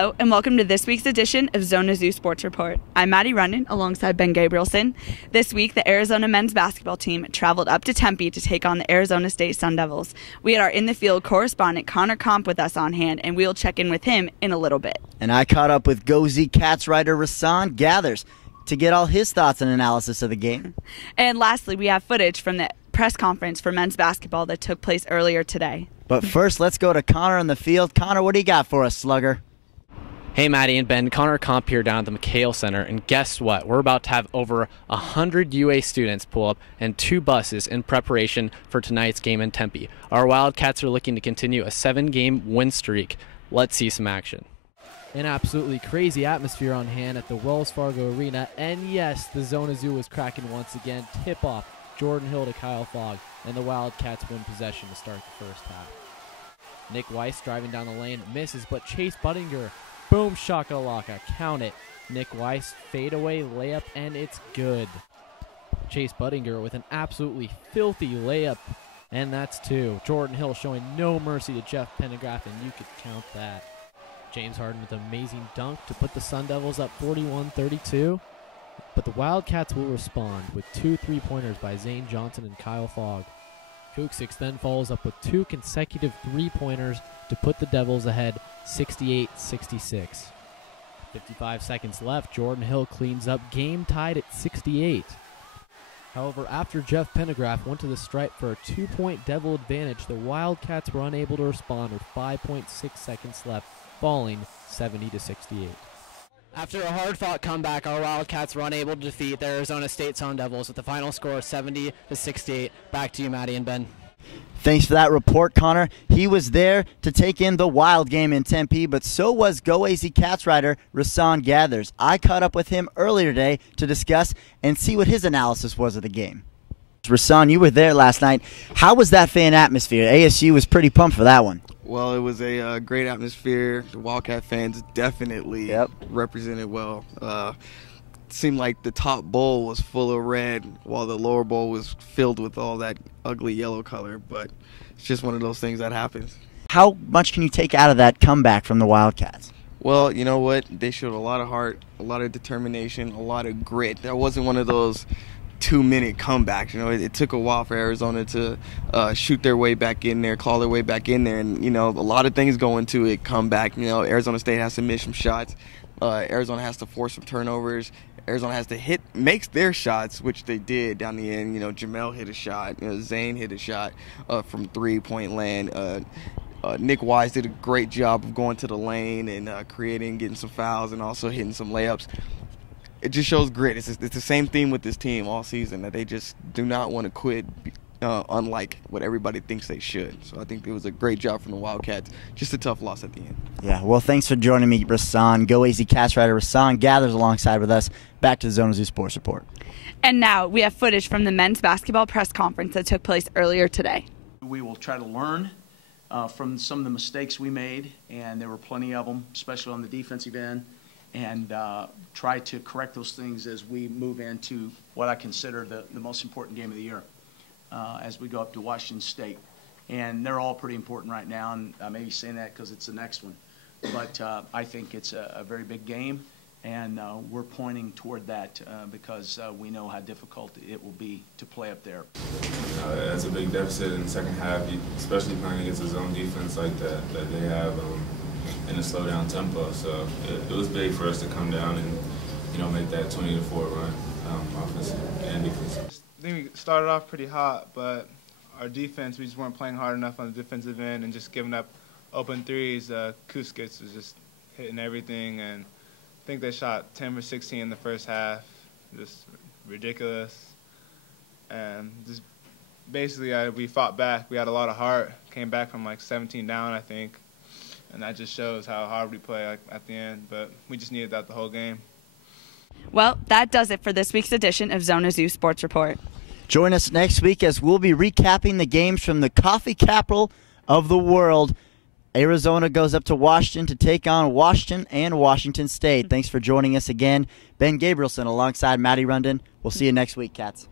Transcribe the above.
Hello, and welcome to this week's edition of ZonaZoo Sports Report. I'm Maddy Rundin alongside Ben Gabrielson. This week, the Arizona men's basketball team traveled up to Tempe to take on the Arizona State Sun Devils. We had our in-the-field correspondent Connor Comp with us on hand, and we'll check in with him in a little bit. And I caught up with GoZ Cats writer Rasan Gathers to get all his thoughts and analysis of the game. And lastly, we have footage from the press conference for men's basketball that took place earlier today. But first, let's go to Connor in the field. Connor, what do you got for us, Slugger? Hey, Maddy and Ben, Connor Comp here down at the McHale Center, and guess what? We're about to have over 100 UA students pull up and 2 buses in preparation for tonight's game in Tempe. Our Wildcats are looking to continue a 7-game win streak. Let's see some action. An absolutely crazy atmosphere on hand at the Wells Fargo Arena, and yes, the ZonaZoo is cracking once again. Tip-off, Jordan Hill to Kyle Fogg, and the Wildcats win possession to start the first half. Nick Weiss driving down the lane, misses, but Chase Budinger, boom, shakalaka, count it. Nick Weiss, fadeaway layup, and it's good. Chase Budinger with an absolutely filthy layup, and that's 2. Jordan Hill showing no mercy to Jeff Pendergraft, and you could count that. James Harden with an amazing dunk to put the Sun Devils up 41-32. But the Wildcats will respond with 2 3-pointers by Zane Johnson and Kyle Fogg. Kuksix then follows up with 2 consecutive 3-pointers to put the Devils ahead 68-66. 55 seconds left, Jordan Hill cleans up, game tied at 68. However, after Jeff Pendergraft went to the stripe for a 2-point Devil advantage, the Wildcats were unable to respond with 5.6 seconds left, falling 70-68. After a hard-fought comeback, our Wildcats were unable to defeat the Arizona State Sun Devils with the final score 70-68. Back to you, Maddy and Ben. Thanks for that report, Connor. He was there to take in the Wild game in Tempe, but so was GoAZ Cats writer Rasan Gathers. I caught up with him earlier today to discuss and see what his analysis was of the game. Rasan, you were there last night. How was that fan atmosphere? ASU was pretty pumped for that one. Well, it was a great atmosphere. The Wildcat fans definitely represented well. It seemed like the top bowl was full of red while the lower bowl was filled with all that ugly yellow color, but it's just one of those things that happens. How much can you take out of that comeback from the Wildcats? Well, you know what? They showed a lot of heart, a lot of determination, a lot of grit. That wasn't one of those 2-minute comebacks. You know, it took a while for Arizona to shoot their way back in there, claw their way back in there, and you know, a lot of things go into it. Comeback. You know, Arizona State has to miss some shots. Arizona has to force some turnovers. Arizona has to makes their shots, which they did down the end. You know, Jamel hit a shot. You know, Zane hit a shot from 3-point land. Nick Wise did a great job of going to the lane and creating, getting some fouls, and also hitting some layups. It just shows grit. It's the same theme with this team all season, that they just do not want to quit, unlike what everybody thinks they should. So I think it was a great job from the Wildcats. Just a tough loss at the end. Yeah, well, thanks for joining me, Rasan. GoAZ Cats writer Rasan Gathers alongside with us. Back to the ZonaZoo Sports Report. And now we have footage from the men's basketball press conference that took place earlier today. We will try to learn from some of the mistakes we made, and there were plenty of them, especially on the defensive end, and try to correct those things as we move into what I consider the most important game of the year as we go up to Washington State. And they're all pretty important right now, and I may be saying that because it's the next one. But I think it's a very big game, and we're pointing toward that because we know how difficult it will be to play up there. That's a big deficit in the second half, especially playing against a zone defense like that they have in a slow down tempo. So it was big for us to come down and, you know, make that 20-4 run, offensive and defensive. I think we started off pretty hot, but our defense, we just weren't playing hard enough on the defensive end and just giving up open threes. Kuskits was just hitting everything, and I think they shot 10 for 16 in the first half, just ridiculous. And just basically we fought back. We had a lot of heart, came back from like 17 down, I think, and that just shows how hard we play at the end, but we just needed that the whole game. Well, that does it for this week's edition of ZonaZoo Sports Report. Join us next week as we'll be recapping the games from the coffee capital of the world. Arizona goes up to Washington to take on Washington and Washington State. Thanks for joining us again. Ben Gabrielson alongside Maddy Rundin. We'll see you next week, Cats.